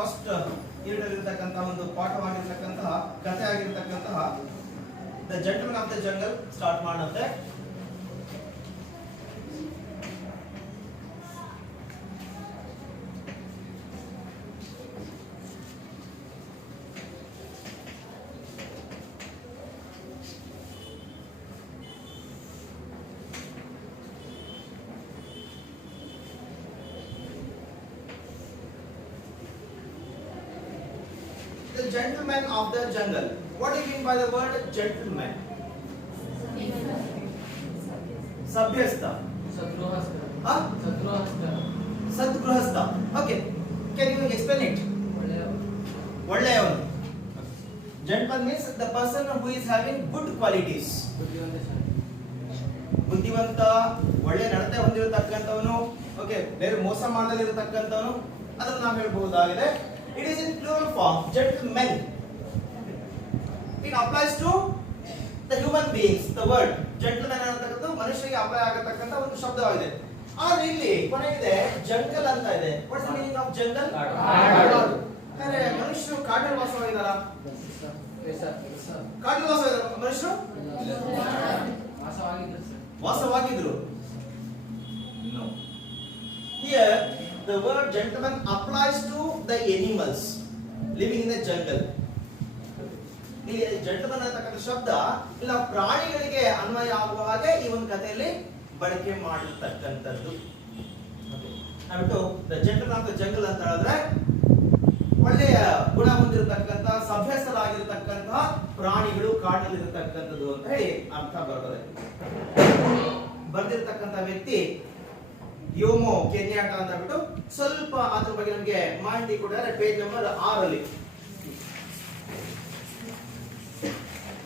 First ಇರಲಿರ್ತಕ್ಕಂತಹ ಒಂದು ಪಾಠವಾಗಿರ್ತಕ್ಕಂತಹ ಕಥೆ ಆಗಿರ್ತಕ್ಕಂತಹ the gentleman of the jungle start ಮಾಡುತ್ತೆ. The gentleman of the jungle. What do you mean by the word gentleman? Sabhyasta. Sadgrahasta. Okay. Can you explain it? Vallayavanu. Gentleman means the person who is having good qualities. ಬುದ್ಧಿವಂತ, ಒಳ್ಳೆ ನಡತೆ ಹೊಂದಿರತಕ್ಕಂಥವನು, okay, ಬೇರೆ ಮೋಸ ಮಾಡಲಿರತಕ್ಕಂಥವನು, ಅದನ್ನು ನಾವು ಹೇಳಬಹುದಾಗಿದೆ. It is in plural form, gentlemen. It applies to the human beings. The word gentleman ಅನ್ನತಕ್ಕಂಥದ್ದು ಮನುಷ್ಯರಿಗೆ ಅಪ್ಲೈ ಆಗತಕ್ಕಂಥ ಒಂದು ಶಬ್ದವಾಗಿದೆ. ಆದ್ರೆ ಇಲ್ಲಿ ಕೊನೆಗಿದೆ ಜಂಗಲ್ ಅಂತ ಇದೆ. What is the meaning of jungle? ಕಾಡು. ಅಂದ್ರೆ ಮನುಷ್ಯರು ಕಾಡಲ್ಲಿ ವಾಸವಾಗಿದ್ದಾರಾ? ಕಾಡಲ್ಲಿ ವಾಸವಾಗಿದ್ದಾರಾ ಮನುಷ್ಯರು? ವಾಸವಾಗಿದ್ರು. No. Here the word gentleman applies to the animals living in the jungle. ಇಲ್ಲಿ ಜಂಟಲ್ಮನ್ ಅಂತಕ್ಕಂಥ ಶಬ್ದ ಇಲ್ಲ ಪ್ರಾಣಿಗಳಿಗೆ ಅನ್ವಯ ಆಗುವ ಹಾಗೆ ಈ ಒಂದು ಕಥೆಯಲ್ಲಿ ಬಳಕೆ ಮಾಡಿರ್ತಕ್ಕಂಥದ್ದು. ನಾವಿಟ್ಟು the gentleman of the jungle ಅಂತ ಹೇಳಿದ್ರೆ ಒಳ್ಳೆಯ ಗುಣ ಹೊಂದಿರತಕ್ಕಂಥ ಸಭ್ಯಸ್ಥರಾಗಿರ್ತಕ್ಕಂತಹ ಪ್ರಾಣಿಗಳು ಕಾಡಲ್ಲಿರತಕ್ಕಂಥದ್ದು ಅಂತ ಹೇಳಿ ಅರ್ಥ ಬರ್ತದೆ. ಬಂದಿರತಕ್ಕಂಥ ವ್ಯಕ್ತಿ ಯೋಮೋ ಕೆನ್ಯಾಟ ಅಂತ ಬಿಟ್ಟು ಸ್ವಲ್ಪ ಅದ್ರ ಬಗ್ಗೆ ನಮಗೆ ಮಾಹಿತಿ ಕೊಟ್ಟಿದ್ದಾರೆ ಪೇಜ್ ನಂಬರ್ 6 ಅಲ್ಲಿ.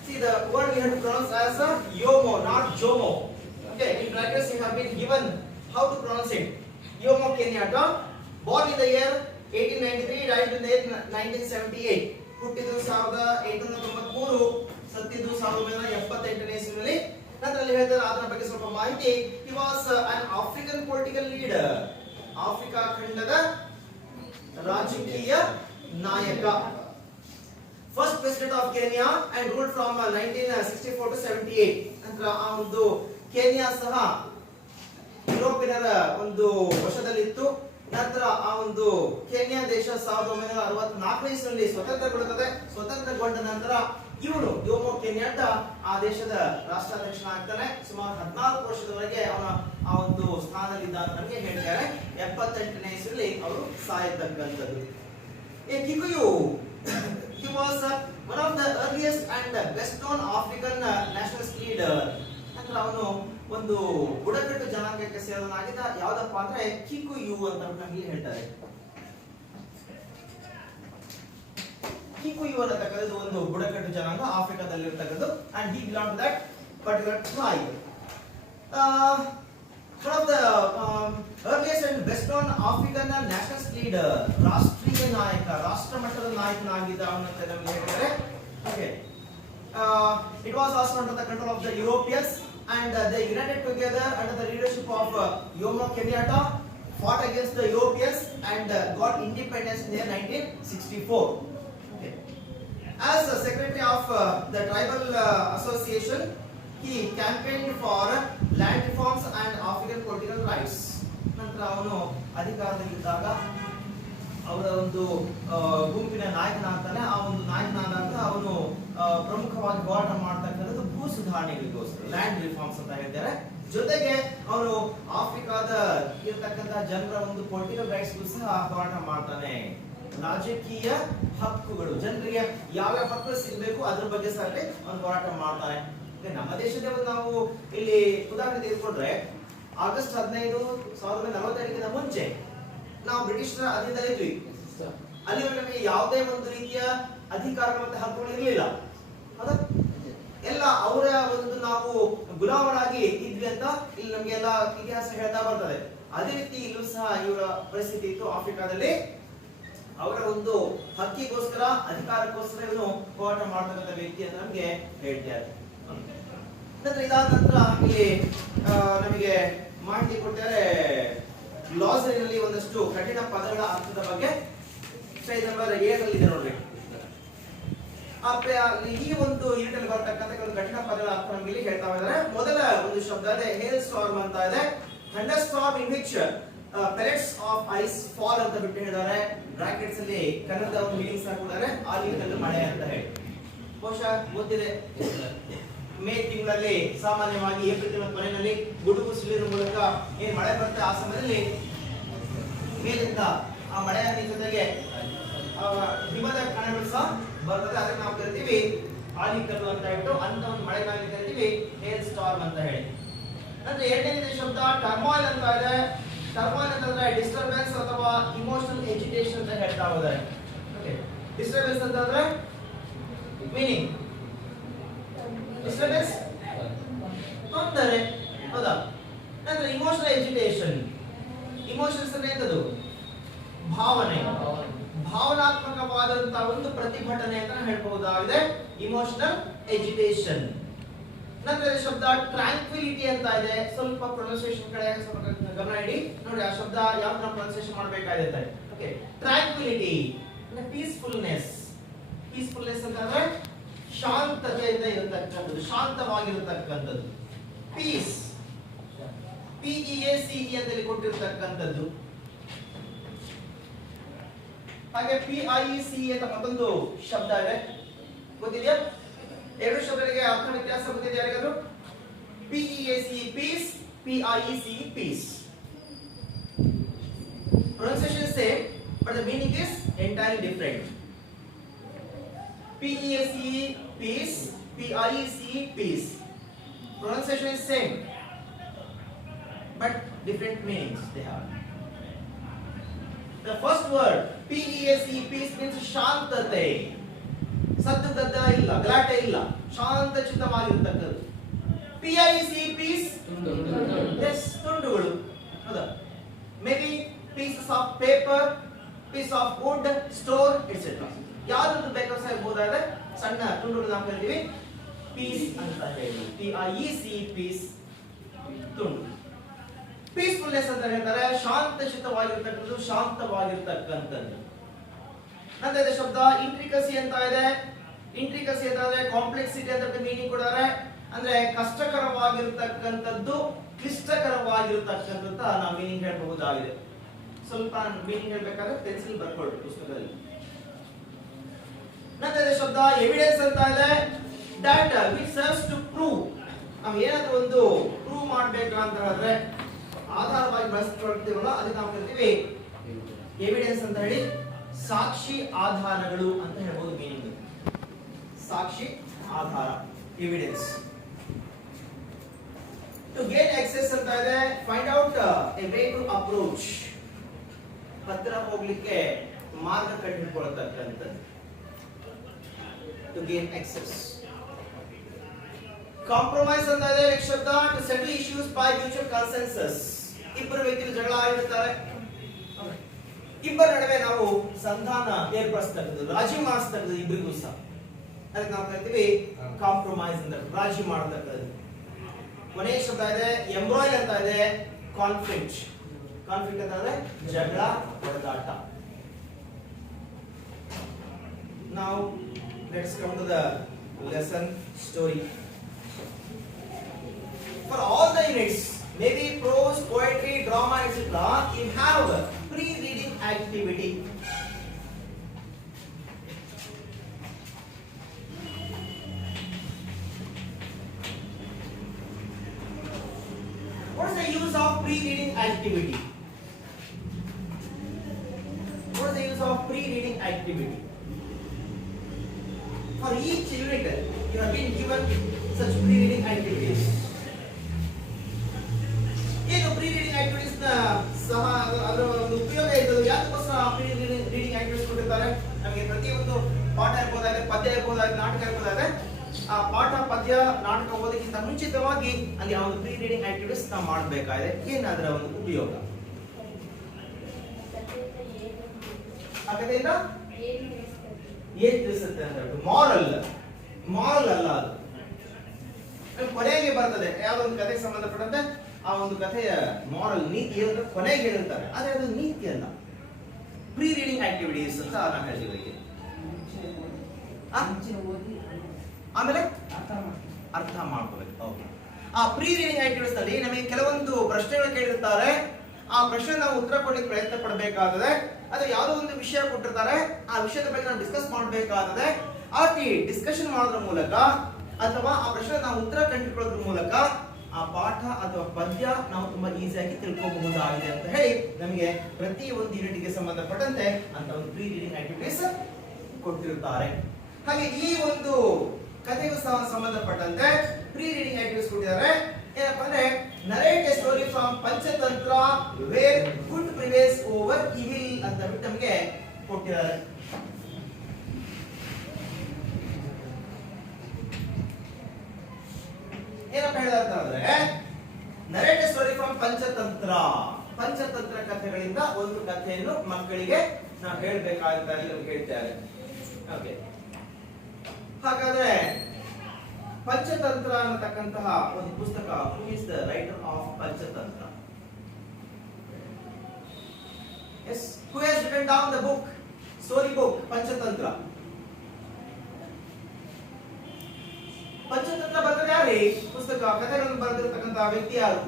See the word we have to pronounce as a yomo, not jomo. Okay, in brackets you have been given how to pronounce it. Yomo Kenyatta, born in the year 1893, died in the year 1978. ಹುಟ್ಟಿದ್ದು 1893, ಸತ್ತಿದ್ದು 1978ನೇ ಇಸ್ವಿಯಲ್ಲಿ. ಅದರಲ್ಲಿ ಹೇಳ್ತಾರೆ ಅದರ ಬಗ್ಗೆ ಸ್ವಲ್ಪ ಮಾಹಿತಿ. He was an African political leader. Africa ಖಂಡದ ರಾಜಕೀಯ ನಾಯಕ. First president of Kenya and ruled from 1964 to 78. ನಂತರ ಆ ಒಂದು ಕೆನ್ಯಾ ಸಹ ಯುರೋಪಿಯನ್ನರ ಒಂದು ವಶದಲ್ಲಿತ್ತು. ನಂತರ ಆ ಒಂದು ಕೆನ್ಯಾ ದೇಶ 1964ನೇ ಇಸ್ವಿಯಲ್ಲಿ ಸ್ವತಂತ್ರಗೊಳ್ಳುತ್ತದೆ. ಸ್ವತಂತ್ರಗೊಂಡ ನಂತರ ಇವನು ಯೋಮೋ ಕೆನ್ಯಾಟ ಆ ದೇಶದ ರಾಷ್ಟ್ರಾಧ್ಯಕ್ಷನಾಗ್ತಾನೆ. ಸುಮಾರು 14 ವರ್ಷದವರೆಗೆ ಅವನ ಆ ಒಂದು ಸ್ಥಾನದಲ್ಲಿದ್ದ ಅಂತ ನಮಗೆ ಹೇಳ್ತಾರೆ. 78ನೇ ಇಸ್ವಿಯಲ್ಲಿ ಅವರು ಸಾಯತಕ್ಕಂಥದ್ದು. ಕಿಕುಯು he was one of the earliest and best known African nationalist leader. ಅಂದ್ರೆ ಅವನು ಒಂದು ಬುಡಕಟ್ಟು ಜನಾಂಗಕ್ಕೆ ಸೇರಿದವನಾಗಿದ್ದ. ಯಾವ್ದಪ್ಪ ಅಂದ್ರೆ ಕಿಕುಯು ಅಂತ ನಮಗೆ ಹೇಳ್ತಾರೆ. ಕಿಕುಯು ಅನ್ನತಕ್ಕಂಥದ್ದು ಒಂದು ಬುಡಕಟ್ಟು ಜನಾಂಗ ಆಫ್ರಿಕಾದಲ್ಲಿ ಇರತಕ್ಕದ್ದು. and he belonged to that particular tribe. One of the earliest and best known African nationalist leader, ರಾಷ್ಟ್ರೀಯ ನಾಯಕ, ರಾಷ್ಟ್ರ ಮಟ್ಟದ ನಾಯಕನಾಗಿದ್ದ ಅವನಂತ ನಮಗೆ ಹೇಳ್ತಾರೆ. Okay. It was also under the control of the Europeans and they united together under the leadership of Jomo Kenyatta, fought against the Europeans and got independence in the year 1964. Okay. As the secretary of the tribal association, he campaigned for land reforms and African political rights. ನಂತರ ಅವನು ಅಧಿಕಾರದಲ್ಲಿದ್ದಾಗ ಅವರ ಒಂದು ಗುಂಪಿನ ನಾಯಕನಾಗ್ತಾನೆ. ಆ ಒಂದು ನಾಯಕನಾದಾಗ ಅವನು ಪ್ರಮುಖವಾಗಿ ಹೋರಾಟ ಮಾಡ್ತಕ್ಕಂಥದ್ದು ಭೂ ಸುಧಾರಣೆಗಳಿಗೋಸ್ಕರ, ಲ್ಯಾಂಡ್ ರಿಫಾರ್ಮ್ಸ್ ಅಂತ ಹೇಳ್ತಾರೆ. ಜೊತೆಗೆ ಅವನು ಆಫ್ರಿಕಾದ ಇರತಕ್ಕಂತಹ ಜನರ ಒಂದು ಪೊಲಿಟಿಕಲ್ ರೈಟ್ಸ್ಗೂ ಸಹ ಹೋರಾಟ ಮಾಡ್ತಾನೆ. ರಾಜಕೀಯ ಹಕ್ಕುಗಳು, ಜನರಿಗೆ ಯಾವ್ಯಾವ ಹಕ್ಕು ಸಿಗಬೇಕು ಅದ್ರ ಬಗ್ಗೆ ಸಹ ಅವನು ಹೋರಾಟ ಮಾಡ್ತಾನೆ. ನಮ್ಮ ದೇಶದ ನಾವು ಇಲ್ಲಿ ಉದಾಹರಣೆ ತೆಗೆದುಕೊಂಡ್ರೆ ಆಗಸ್ಟ್ 15, 1945 ಮುಂಚೆ ನಾವು ಬ್ರಿಟಿಷರ ಅಧೀನದಲ್ಲಿದ್ವಿ. ಅಲ್ಲಿವರೆಗೆ ನಮಗೆ ಯಾವುದೇ ಒಂದು ರೀತಿಯ ಅಧಿಕಾರ ಮತ್ತು ಹಕ್ಕುಗಳು ಇರಲಿಲ್ಲ. ಎಲ್ಲ ಅವರ ಒಂದು ನಾವು ಗುಲಾಮರಾಗಿ ಇದ್ವಿ ಅಂತ ಇಲ್ಲಿ ನಮ್ಗೆ ಎಲ್ಲ ಇತಿಹಾಸ ಹೇಳ್ತಾ ಬರ್ತದೆ. ಅದೇ ರೀತಿ ಇಲ್ಲೂ ಸಹ ಇವರ ಪರಿಸ್ಥಿತಿ ಇತ್ತು. ಆಫ್ರಿಕಾದಲ್ಲಿ ಅವರ ಒಂದು ಹಕ್ಕಿಗೋಸ್ಕರ, ಅಧಿಕಾರಕ್ಕೋಸ್ಕರ ಇವನು ಹೋರಾಟ ಮಾಡ್ತಕ್ಕಂಥ ವ್ಯಕ್ತಿ ಅಂತ ನಮ್ಗೆ ಹೇಳ್ತಾರೆ. ನಂತರ ಇದಾದ ನಂತರ ಇಲ್ಲಿ ನಮಗೆ ಮಾಹಿತಿ ಕೊಡ್ತಾರೆ ಗ್ಲಾಸರಿನಲ್ಲಿ ಒಂದಷ್ಟು ಕಠಿಣ ಪದಗಳ ಅರ್ಥದ ಬಗ್ಗೆ. ಪೇಜ್ ನಂಬರ್ 7 ಇದೆ ನೋಡ್ರಿ. ಈ ಒಂದು ಯೂನಿಟ್ ಬರ್ತಕ್ಕಂಥ ಒಂದು ಕಠಿಣ ಪದಗಳ ಅರ್ಥ ನಮಗೆ ಇಲ್ಲಿ ಹೇಳ್ತಾ ಇದ್ದಾರೆ. ಮೊದಲ ಒಂದು ಶಬ್ದ ಇದೆ ಹೇಲ್ ಸ್ಟಾರ್ಮ್ ಅಂತ ಇದೆ. Thunder storm in which pellets of ice fall ಅಂತ ಬಿಟ್ಟು ಹೇಳಿದ್ದಾರೆ. ಬ್ರಾಕೆಟ್ಸ್ ಅಲ್ಲಿ ಕನ್ನಡದ ಒಂದು ಮೀನಿಂಗ್ಸ್ ಹಾಕಿದ್ದಾರೆ. ಆಲಿಕಲ್ಲು ಮಳೆ ಅಂತ ಹೇಳಿ ಬಹುಶಃ ಗೊತ್ತಿದೆ. ಮೇ ತಿಂಗಳಲ್ಲಿ ಸಾಮಾನ್ಯವಾಗಿ ಏಪ್ರಿಲ್ ತಿಂಗಳ ಕೊನೆಯಲ್ಲಿ ಗುಡುಗು ಸಿಡಿಲಿನ ಮೂಲಕ ಏನ್ ಮಳೆ ಬರುತ್ತೆ ಆ ಸಮಯದಲ್ಲಿ ಮೇಲಿಂದ ಆ ಮಳೆ ನೀರಿನ ಜೊತೆಗೆ ಹಿಮದ ಕಣಗಳು ಸಹ ಬರ್ತದೆ. ಅದಕ್ಕೆ ನಾವು ಕರಿತೀವಿ ಆಲಿಕಲ್ಲು ಅಂತ ಹೇಳ್ಬಿಟ್ಟು ಅಂತ ಒಂದು ಮಳೆಗಾಲ ಕರಿತೀವಿ ಹೇಲ್ ಸ್ಟಾರ್ಮ್ ಅಂತ ಹೇಳಿ. ಅಂದ್ರೆ ಎರಡನೇ ಶಬ್ದ ಟರ್ಮಾಯಿಲ್ ಅಂತ ಇದೆ. ಟರ್ಮಾಯಿಲ್ ಅಂತಂದ್ರೆ ಡಿಸ್ಟರ್ಬೆನ್ಸ್ ಅಥವಾ ಇಮೋಷನಲ್ ಎಜಿಟೇಷನ್ ಅಂತ ಹೇಳ್ತಾ ಹೋದರೆ. ಓಕೆ, ಡಿಸ್ಟರ್ಬೆನ್ಸ್ ಅಂತಂದ್ರೆ ಮೀನಿಂಗ್ ಡಿಸ್ಟರ್ಬೆನ್ಸ್ ತೊಂದರೆ, ಹೌದಾ? ಅಂದ್ರೆ ಇಮೋಷನಲ್ ಎಜಿಟೇಷನ್, ಇಮೋಷನ್ಸ್ ಅಂದ್ರೆ ಎಂತದು? ಭಾವನೆ, ಭಾವನಾತ್ಮಕವಾದಂತಹ ಒಂದು ಪ್ರತಿಭಟನೆ ಅಂತ ಹೇಳ್ಬಹುದಾಗಿದೆ ಇಮೋಷನಲ್ ಎಜಿಟೇಷನ್. ನಂತರ ಶಬ್ದ ಟ್ರಾಂಕ್ವಿಲಿಟಿ ಅಂತ ಇದೆ. ಸ್ವಲ್ಪ ಪ್ರೊನೌನ್ಸಿಯೇಷನ್ ಕಡೆ ಸ್ವಲ್ಪ ಗಮನ ಇಡಿ. ನೋಡಿ ಆ ಶಬ್ದ ಯಾವ ತರ ಪ್ರೊನೌನ್ಸಿಯೇಷನ್ ಮಾಡಬೇಕಾಗಿದೆ. ಓಕೆ, ಟ್ರಾಂಕ್ವಿಲಿಟಿ ಅಂದ್ರೆ ಪೀಸ್ಫುಲ್ನೆಸ್. ಪೀಸ್ಫುಲ್ನೆಸ್ ಅಂತಂದ್ರೆ ಶಾಂತತೆಯಿಂದ ಇರತಕ್ಕಂಥದ್ದು, ಶಾಂತವಾಗಿರತಕ್ಕಂಥದ್ದು. ಪೀಸ್, PEACE ಅಂತ ಕೊಟ್ಟಿರತಕ್ಕಂಥದ್ದು. ಹಾಗೆ PIECE ಅಂತ ಮತ್ತೊಂದು ಶಬ್ದ ಇದೆ, ಗೊತ್ತಿದೆಯಾ? ಎರಡು ಶಬ್ದಗಳಿಗೆ ಅರ್ಥ ವ್ಯತ್ಯಾಸ ಗೊತ್ತಿದೆ ಯಾರಿಗಾದ್ರೂ? PEACE peace, PIECE piece. Pronunciation is same, but the meaning is entirely different. PEACE peace, PIECE peace. Pronunciation is same, but different meanings they have. The first word PEACE peace means ಶಾಂತತೆ. ಸದ್ದು ಗದ್ದ ಇಲ್ಲ, ಗಲಾಟೆ ಇಲ್ಲ, ಶಾಂತ ಚಿತ್ತವಾಗಿರತಕ್ಕದ್ದು. PIECE peace is ತುಂಡುಗಳು, ಹೌದಾ? May be pieces of paper, piece of wood, store etcetera. ಯಾವ್ದು ಬೇಕಾದ್ರೂ ಸಹ ಇರಬಹುದಾದ್ರೆ ಸಣ್ಣ ತುಂಡುಗಳು ನಾವು ಕರಿತೀವಿ ಪೀಸ್ ಅಂತ ಹೇಳಿ. PIECE ಪೀಸ್ ತುಂಡು. ಪೀಸ್ಫುಲ್ನೆಸ್ ಅಂತ ಹೇಳ್ತಾರೆ ಶಾಂತಚಿತ್ತವಾಗಿರ್ತಕ್ಕಂಥದ್ದು, ಶಾಂತವಾಗಿರ್ತಕ್ಕಂಥದ್ದು. ನಂತರ ಶಬ್ದ ಇಂಟ್ರಿಕಸಿ ಅಂತ ಇದೆ. ಇಂಟ್ರಿಕಸಿ ಅಂತಂದ್ರೆ ಕಾಂಪ್ಲೆಕ್ಸಿಟಿ ಅಂತ ಮೀನಿಂಗ್ ಕೊಡ್ತಾರೆ. ಅಂದ್ರೆ ಕಷ್ಟಕರವಾಗಿರ್ತಕ್ಕಂಥದ್ದು, ಕ್ಲಿಷ್ಟಕರವಾಗಿರ್ತಕ್ಕಂಥ ನಾವು ಮೀನಿಂಗ್ ಹೇಳಬಹುದಾಗಿದೆ. ಸ್ವಲ್ಪ ಮೀನಿಂಗ್ ಹೇಳ್ಬೇಕಾದ್ರೆ ಪೆನ್ಸಿಲ್ ಬರ್ಕೊಳ್ಳಿ ಪುಸ್ತಕದಲ್ಲಿ. ನಂತರ ಶಬ್ದ ಎವಿಡೆನ್ಸ್ ಅಂತ ಇದೆ. That which serves to prove. ನಾವು ಏನಾದ್ರೂ ಒಂದು ಪ್ರೂವ್ ಮಾಡಬೇಕು ಅಂತ ಹೇಳಿದ್ರೆ ಆಧಾರವಾಗಿ ಬಳಸ್ಕೊಳ್ತೀವಲ್ಲ ಅದಕ್ಕೆ ನಾವು ಕರಿತೀವಿ ಎವಿಡೆನ್ಸ್ ಅಂತ ಹೇಳಿ. ಸಾಕ್ಷಿ ಆಧಾರಗಳು ಅಂತ ಹೇಳ್ಬೋದು ಮೀನಿಂಗ್. ಸಾಕ್ಷಿ ಆಧಾರ, ಎವಿಡೆನ್ಸ್. ಟು ಗೇನ್ ಆಕ್ಸೆಸ್ ಅಂತ ಇದೆ. Find out a way to approach. ಹತ್ತಿರ ಹೋಗ್ಲಿಕ್ಕೆ ಮಾರ್ಗ ಕಂಡುಹಿಡ್ಕೊಳ್ತಕ್ಕಂಥದ್ದು. To gain access. Compromise ಅಂತ ಇದೆ ನೆಕ್ಸ್ಟ್ ಶಬ್ದ. To settle issues by mutual consensus. ಇಬ್ಬರು ವ್ಯಕ್ತಿಗಳು ಜಗಳ ಆಡಿರ್ತಾರೆ, ಇಬ್ಬರ ನಡುವೆ ನಾವು ಸಂಧಾನ ಏರ್ಪಡಿಸ್ತಕ್ಕಂಥದ್ದು, ರಾಜಿ ಮಾಡಿಸ್ತಕ್ಕಂಥದ್ದು ಇಬ್ಬರಿಗೂ ಸಹ. ಅದಕ್ಕೆ ನಾವು ಕರಿತೀವಿ ಕಾಂಪ್ರಮೈಸ್ ಅಂತ, ರಾಜಿ ಮಾಡತಕ್ಕಂಥದ್ದು. ಕೊನೆಯ ಶಬ್ದ ಇದೆ ಎಂಬ್ರಾಯ್ಡ್ ಅಂತ ಇದೆ. ಕಾನ್ಫ್ಲಿಕ್ಟ್. ಕಾನ್ಫ್ಲಿಕ್ಟ್ ಅಂತಂದ್ರೆ ಜಗಳ, ಹೊಡೆದಾಟ. Now let's come to the lesson story. For all the units, maybe prose, poetry, drama, etc., you have pre-reading activity. What is the use of pre-reading activity? What is the use of pre-reading activity? For each unit, you have been given such pre-reading activities. ಏನು pre-reading activities ನ ಸಹ ಅದರ ಒಂದು ಉಪಯೋಗ ಇದೆ. ಯಾಕಂದ್ರೆ pre-reading activities ಕೊಟ್ಟಿರ್ತಾರೆ ನಮಗೆ. ಪ್ರತಿಯೊಂದು ಪಾಠ ಇರಬಹುದಾದ್ರೆ, ಪದ್ಯ ಇರಬಹುದಾದ್ರೆ, ನಾಟಕ ಇರಬಹುದಾದ್ರೆ, ಆ ಪಾಠ, ಪದ್ಯ, ನಾಟಕ ಓದೋಕ್ಕಿಂತ ಮುಂಚಿತವಾಗಿ ಅಲ್ಲಿ ಒಂದು pre-reading activities ನಾವು ಮಾಡಬೇಕಾಗಿದೆ. ಏನಾದ್ರ ಒಂದು ಉಪಯೋಗ? ಆ ಕಥೆಯಿಂದ ಏನ್ ತಿಳಿಸುತ್ತೆ ಅಂತ ಮಾರಲ್ ಅಲ್ಲ ಅದು. ಕೊನೆಗೆ ಬರ್ತದೆ ಯಾವ್ದೋ ಒಂದು ಕಥೆಗೆ ಸಂಬಂಧಪಟ್ಟಂತೆ ಆ ಒಂದು ಕಥೆಯ ಮಾರಲ್ ನೀತಿ ಏನಂದ್ರೆ ಕೊನೆಗೆ ಹೇಳಿರ್ತಾರೆ, ಆದ್ರೆ ಅದು ನೀತಿ ಅಲ್ಲ. ಪ್ರೀ ರೀಡಿಂಗ್ ಆಕ್ಟಿವಿಟೀಸ್ ಅಂತ ನಾವು ಹೇಳ್ತೀವಿ. ಆಮೇಲೆ ಅರ್ಥ ಮಾಡ್ಕೋಬೇಕು. ಓಕೆ, ಆ ಪ್ರೀ ರೀಡಿಂಗ್ ಆಕ್ಟಿವಿಟೀಸ್ ನಲ್ಲಿ ನಮಗೆ ಕೆಲವೊಂದು ಪ್ರಶ್ನೆಗಳು ಕೇಳಿರ್ತಾರೆ. ಆ ಪ್ರಶ್ನೆ ನಾವು ಉತ್ತರ ಕೊಡ್ಲಿಕ್ಕೆ ಪ್ರಯತ್ನ ಪಡಬೇಕಾದರೆ, ಅಥವಾ ಯಾವುದೋ ಒಂದು ವಿಷಯ ಕೊಟ್ಟಿರ್ತಾರೆ, ಆ ವಿಷಯದ ಬಗ್ಗೆ ನಾವು ಡಿಸ್ಕಸ್ ಮಾಡಬೇಕಾದರೆ, ಆ ಡಿಸ್ಕಷನ್ ಮಾಡೋದ್ರ ಮೂಲಕ ಅಥವಾ ಆ ಪ್ರಶ್ನೆ ನಾವು ಉತ್ತರ ಕಂಡುಕೊಳ್ಳೋದ್ರ ಮೂಲಕ ಆ ಪಾಠ ಅಥವಾ ಪದ್ಯ ನಾವು ತುಂಬಾ ಈಸಿಯಾಗಿ ತಿಳ್ಕೋಬಹುದಾಗಿದೆ ಅಂತ ಹೇಳಿ ನಮಗೆ ಪ್ರತಿ ಒಂದು ಯೂನಿಟ್ಗೆ ಸಂಬಂಧಪಟ್ಟಂತೆ ಅಂತ ಒಂದು ಪ್ರೀ ರೀಡಿಂಗ್ ಆಕ್ಟಿವಿಟೀಸ್ ಕೊಟ್ಟಿರುತ್ತಾರೆ. ಹಾಗೆ ಈ ಒಂದು ಕಥೆಗೂ ಸಂಬಂಧಪಟ್ಟಂತೆ ಪ್ರೀ ರೀಡಿಂಗ್ ಆಕ್ಟಿವಿಟೀಸ್ ಕೊಟ್ಟಿದ್ದಾರೆ. ಏನಪ್ಪಾ ಅಂದ್ರೆ, narrate a story from Panchatantra where good prevails over evil ಅಂತ ಬಿಟ್ಟು ನಮಗೆ ಕೊಟ್ಟಿದ್ದಾರೆ. ಏನಪ್ಪ ಹೇಳಿದ್ರೆ, narrate a story from Panchatantra, Panchatantra ಕಥೆಗಳಿಂದ ಒಂದು ಕಥೆಯನ್ನು ಮಕ್ಕಳಿಗೆ ನಾವು ಹೇಳ್ಬೇಕಾಗುತ್ತೆ ಅಂತ ಹೇಳ್ತಾರೆ. ಓಕೆ, ಹಾಗಾದ್ರೆ ಪಂಚತಂತ್ರ ಅನ್ನತಕ್ಕಂತಹ ಒಂದು ಪುಸ್ತಕ, who is the writer of Panchatantra? Yes, who has written down the book, story book Panchatantra? Panchatantra ಬರೆದ ಯಾರೇ ಪುಸ್ತಕ, ಕಥೆಗಳನ್ನು ಬರೆದಿರತಕ್ಕಂತಹ ವ್ಯಕ್ತಿ ಯಾರು?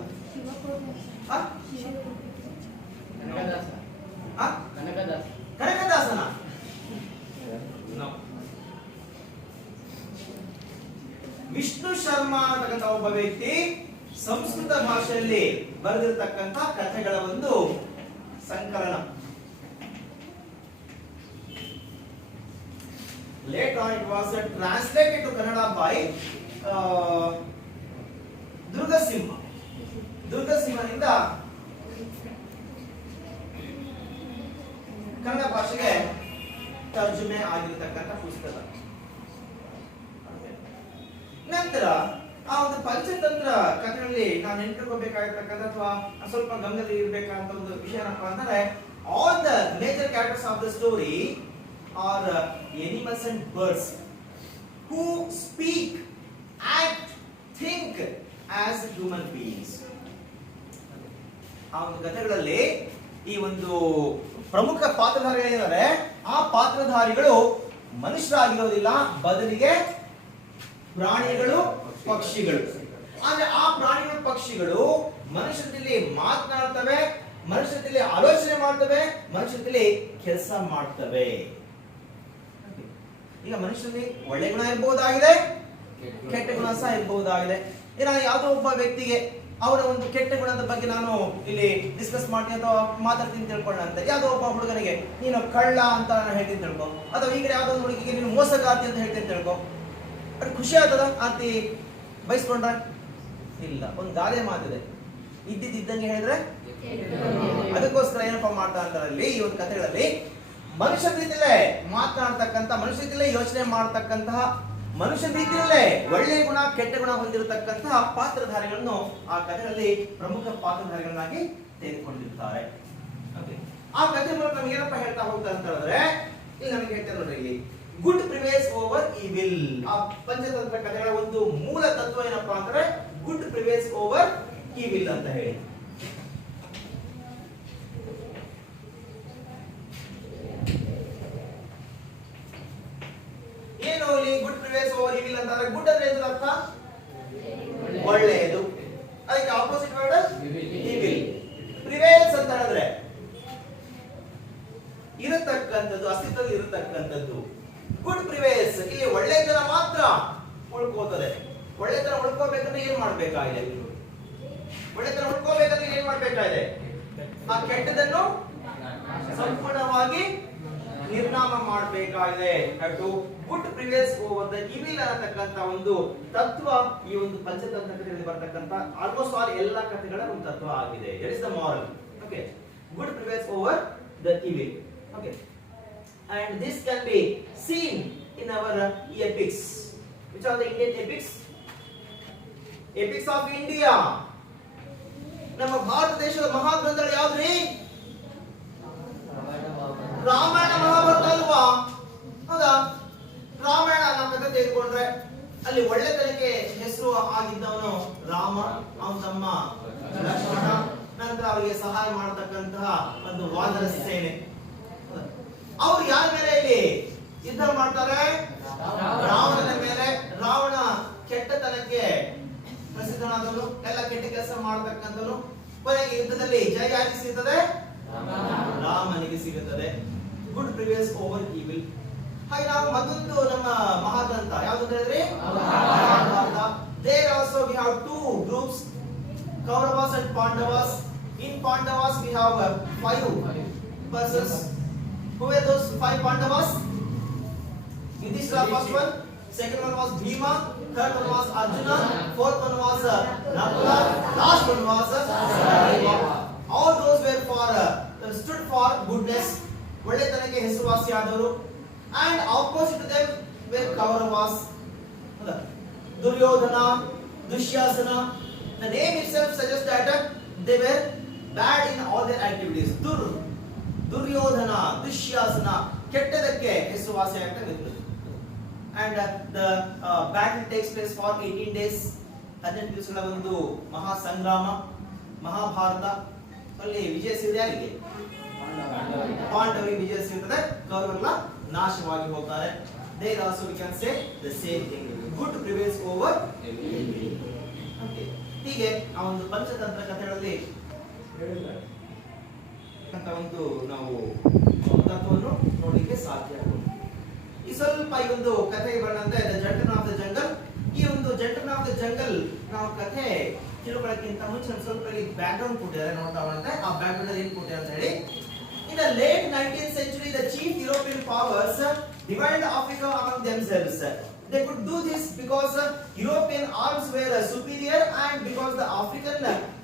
ಕನಕದಾಸನ? ವಿಷ್ಣು ಶರ್ಮಾ ಅಂತಕ್ಕಂಥ ಒಬ್ಬ ವ್ಯಕ್ತಿ ಸಂಸ್ಕೃತ ಭಾಷೆಯಲ್ಲಿ ಬರೆದಿರತಕ್ಕಂಥ ಕಥೆಗಳ ಒಂದು ಸಂಕಲನ. Later on it was translated to Kannada by Durgasimha. ದುರ್ಗಸಿಂಹನಿಂದ Kannada ಭಾಷೆಗೆ ತರ್ಜುಮೆ ಆಗಿರತಕ್ಕಂಥ ಪುಸ್ತಕ. ನಂತರ ಆ ಒಂದು ಪಂಚತಂತ್ರ ಕಥೆಗಳಲ್ಲಿ ನಾವು ನೆನಪಿಟ್ಕೋಬೇಕಾಗಿರ್ತಕ್ಕಂಥ ಅಥವಾ ಸ್ವಲ್ಪ ಗಮನದಲ್ಲಿ ಇರಬೇಕಂತ ಒಂದು ವಿಷಯ ಏನಪ್ಪಾ ಅಂದ್ರೆ, all the major characters of the story are animals and birds who speak, act, think as human beings. ಆ ಒಂದು ಕಥೆಗಳಲ್ಲಿ ಈ ಒಂದು ಪ್ರಮುಖ ಪಾತ್ರಧಾರಿಗಳಿದ್ದಾರೆ. ಆ ಪಾತ್ರಧಾರಿಗಳು ಮನುಷ್ಯರಾಗಿರೋದಿಲ್ಲ, ಬದಲಿಗೆ ಪ್ರಾಣಿಗಳು, ಪಕ್ಷಿಗಳು. ಆದ್ರೆ ಆ ಪ್ರಾಣಿಗಳು, ಪಕ್ಷಿಗಳು ಮನುಷ್ಯರಲ್ಲಿ ಮಾತನಾಡ್ತವೆ, ಮನುಷ್ಯರಲ್ಲಿ ಆಲೋಚನೆ ಮಾಡ್ತವೆ, ಮನುಷ್ಯರಲ್ಲಿ ಕೆಲಸ ಮಾಡ್ತವೆ. ಈಗ ಮನುಷ್ಯರಲ್ಲಿ ಒಳ್ಳೆ ಗುಣ ಇರಬಹುದಾಗಿದೆ, ಕೆಟ್ಟ ಗುಣ ಸಹ ಇರಬಹುದಾಗಿದೆ. ನಾನು ಯಾವುದೋ ಒಬ್ಬ ವ್ಯಕ್ತಿಗೆ ಅವರ ಒಂದು ಕೆಟ್ಟ ಗುಣದ ಬಗ್ಗೆ ನಾನು ಇಲ್ಲಿ ಡಿಸ್ಕಸ್ ಮಾಡ್ತೀನಿ ಅಥವಾ ಮಾತಾಡ್ತೀನಿ ತಿಳ್ಕೊಳ್ಳ ಅಂತ, ಯಾವುದೋ ಒಬ್ಬ ಹುಡುಗನಿಗೆ ನೀನು ಕಳ್ಳ ಅಂತ ನಾನು ಹೇಳ್ತೀನಿ ತಿಳ್ಕೊ, ಅಥವಾ ಈಗ ಯಾವುದೋ ಒಂದು ಹುಡುಗಿಗೆ ನೀನು ಮೋಸಗಾತಿ ಅಂತ ಹೇಳ್ತೀನಿ ತಿಳ್ಕೊ, ಅದು ಖುಷಿ ಆಗ್ತದ ಆತಿ ಬಯಸ್ಕೊಂಡ್ರೆ? ಇಲ್ಲ, ಒಂದು ಗಾದೆ ಮಾತಿದೆ, ಇದ್ದಿದ್ದಂಗೆ ಹೇಳಿದ್ರೆ. ಅದಕ್ಕೋಸ್ಕರ ಏನಪ್ಪಾ ಮಾಡ್ತಾ ಅಂತಾರಲ್ಲಿ ಈ ಒಂದು ಕಥೆಗಳಲ್ಲಿ ಮನುಷ್ಯ ರೀತಿಯಲ್ಲೇ ಮಾತನಾಡ್ತಕ್ಕಂಥ, ಮನುಷ್ಯ ರೀತಿಯಲ್ಲೇ ಯೋಚನೆ ಮಾಡತಕ್ಕಂತಹ, ಮನುಷ್ಯ ರೀತಿಯಲ್ಲೇ ಒಳ್ಳೆಯ ಗುಣ ಕೆಟ್ಟ ಗುಣ ಹೊಂದಿರತಕ್ಕಂತಹ ಪಾತ್ರಧಾರಿಗಳನ್ನು ಆ ಕಥೆಗಳಲ್ಲಿ ಪ್ರಮುಖ ಪಾತ್ರಧಾರಿಗಳನ್ನಾಗಿ ತೆಗೆದುಕೊಂಡಿರ್ತಾರೆ. ಆ ಕಥೆ ಮೂಲಕ ನಮ್ಗೆ ಏನಪ್ಪ ಹೇಳ್ತಾ ಹೋಗ್ತಾರೆ ಅಂತ ಹೇಳಿದ್ರೆ, ಇಲ್ಲಿ ನಮಗೆ ಹೇಳ್ತಾರೆ ನೋಡ್ರಿ, ಇಲ್ಲಿ ಗುಡ್ ಪ್ರಿವೇಲ್ಸ್ ಓವರ್ ಈವಿಲ್. ಆ ಪಂಚತಂತ್ರ ಕಥೆಗಳ ಒಂದು ಮೂಲ ತತ್ವ ಏನಪ್ಪಾ ಅಂದ್ರೆ ಗುಡ್ ಪ್ರಿವೇಲ್ಸ್ ಓವರ್ ಈವಿಲ್ ಅಂತ ಹೇಳಿ. ಏನು ಇಲ್ಲಿ ಗುಡ್ ಪ್ರಿವೇಲ್ಸ್ ಓವರ್ ಈವಿಲ್ ಅಂತಂದ್ರೆ, ಗುಡ್ ಅಂದ್ರೆ ಏನು ಅರ್ಥ? ಒಳ್ಳೆಯದು. ಅದಕ್ಕೆ ಆಪೋಸಿಟ್ ವರ್ಡ್ ಈವಿಲ್. ಪ್ರಿವೇಲ್ಸ್ ಅಂತ ಹೇಳಿದ್ರೆ ಇರತಕ್ಕಂಥದ್ದು, ಅಸ್ತಿತ್ವದಲ್ಲಿ ಇರತಕ್ಕಂಥದ್ದು. ಗುಡ್ ಪ್ರಿವೇಲ್ಸ್, ಇಲ್ಲಿ ಒಳ್ಳೆತನ ಮಾತ್ರ ಉಳ್ಕೋತದೆ. ಒಳ್ಳೆತನ ಉಳ್ಕೋಬೇಕಂದ್ರೆ ಏನ್ ಮಾಡ್ಬೇಕಾಗಿದೆ? ಒಳ್ಳೆತನ ಉಳ್ಕೋಬೇಕಂದ್ರೆ ಏನ್ ಮಾಡ್ಬೇಕಾಗಿದೆ? ಆ ಕೆಟ್ಟದನ್ನು ಸಂಪೂರ್ಣವಾಗಿ ನಿರ್ನಾಮ ಮಾಡಬೇಕಾಗಿದೆ. Good prevails over the evil ಅನ್ನತಕ್ಕಂಥ ಒಂದು ತತ್ವ ಈ ಒಂದು ಪಂಚತಂತ್ರ ಕಥೆಗಳಲ್ಲಿ ಬರ್ತಕ್ಕಂಥ ಆಲ್ಮೋಸ್ಟ್ ಆಲ್ ಎಲ್ಲ ಕಥೆಗಳ ಒಂದು ತತ್ವ ಆಗಿದೆ. That is the moral. Okay, good prevails over the evil. Okay, and this can be seen in our epics. Which are the Indian epics? Epics of India. ನಮ್ಮ ಭಾರತ ದೇಶದ ಮಹಾಗ್ರಂಥಗಳು ಯಾವ್ದ್ರಿ? ರಾಮಾಯಣ, ಮಹಾಭಾರತ ಅಲ್ವಾ? ಹೌದಾ? ರಾಮಾಯಣ ನಾವು ಕಥೆ ತೆಗೆದುಕೊಂಡ್ರೆ ಅಲ್ಲಿ ಒಳ್ಳೆತನಕ್ಕೆ ಹೆಸರು ಆಗಿದ್ದವನು ರಾಮ, ಅವನ ತಮ್ಮ ಲಕ್ಷ್ಮಣ, ನಂತರ ಅವರಿಗೆ ಸಹಾಯ ಮಾಡತಕ್ಕಂತಹ ಒಂದು ವಾನರ ಸೇನೆ. ಅವ್ರು ಯಾರ ಮೇಲೆ ಇಲ್ಲಿ ಯುದ್ಧ ಮಾಡ್ತಾರೆ? ರಾವಣನ ಮೇಲೆ. ರಾವಣ ಕೆಟ್ಟತನಕ್ಕೆ ಪ್ರಸಿದ್ಧನಾದವನು, ಎಲ್ಲ ಕೆಟ್ಟ ಕೆಲಸ ಮಾಡತಕ್ಕಂಥವನು. ಕೊನೆಗೆ ಯುದ್ಧದಲ್ಲಿ ಜಯ ಯಾರಿಗೆ ಸಿಗುತ್ತದೆ? ರಾಮನಿಗೆ ಸಿಗುತ್ತದೆ. Good prevails over evil. ಹಾಗೆ ನಾವು ಮತ್ತೊಂದು ನಮ್ಮ ಮಹಾಗ್ರಂಥ ಯಾವುದು ಅಂತ ಹೇಳಿದ್ರೆ Mahabharata. There also we have two groups, Kauravas and Pandavas. In Pandavas we have 5 persons. Who were those 5 Pandavas? Yudhishthira first one, second one was Bhima, third one was Arjuna, fourth one was Nakula, last one was Sahadeva. All those were for stood for goodness, ಒಳ್ಳೆತನಕ್ಕೆ ಹೆಸರುವಾಸಿಯಾದವರು. And opposite to them were Kauravas. Duryodhana, Dushyasana. The name itself suggests that they were bad in all their activities. Duryodhana, Dushyasana, ಕೆಟ್ಟದಕ್ಕೆ ಹೆಸರುವಾಸಿಯಾಗ್ತದೆ. And the battle takes place for 18 days. 18 ದಿವಸಗಳ ಒಂದು ಮಹಾ ಸಂಗ್ರಾಮ, ಮಹಾಭಾರತ. ಅಲ್ಲಿ ವಿಜಯ ಸಿಗದೆ ಯಾರಿಗೆ? ಪಾಂಡವರಿಗೆ ವಿಜಯ ಸಿಗುತ್ತದೆ, ಕೌರವರೆಲ್ಲ ನಾಶವಾಗಿ ಹೋಗ್ತಾರೆ. There also we can say the same thing. Good prevails over evil. Okay. ಹೀಗೆ ಆ ಒಂದು ಪಂಚತಂತ್ರ ಕಥೆಗಳಲ್ಲಿ ಅಂತ ಒಂದು ನಾವು ತತ್ವವನ್ನು ನೋಡಲಿಕ್ಕೆ ಸಾಧ್ಯ. ಈ ಸ್ವಲ್ಪ ಈ ಒಂದು ಕಥೆ ಬಣ್ಣಂತೆ ದ ಜಂಟನ್ ಆಫ್ ದ ಜಂಗಲ್. ಈ ಒಂದು ಜಂಟನ್ ಆಫ್ ದ ಜಂಗಲ್ ನಾವು ಕಥೆ ತಿಳ್ಕೊಳ್ಳೋಕ್ಕಿಂತ ಮುಂಚೆ ಒಂದು ಸ್ವಲ್ಪ ಬ್ಯಾಕ್ ಗ್ರೌಂಡ್ ಕೊಟ್ಟಿದ್ದಾರೆ, ನೋಡ್ತಾ ಹೋದಂತೆ ಆ ಬ್ಯಾಕ್ ಗ್ರೌಂಡ್ ಏನ್ ಕೊಟ್ಟಿದ್ದಾರೆ ಅಂತ ಹೇಳಿ. In the late 19th century, the chief European powers divided Africa among themselves. They could do this because European arms were superior and because the African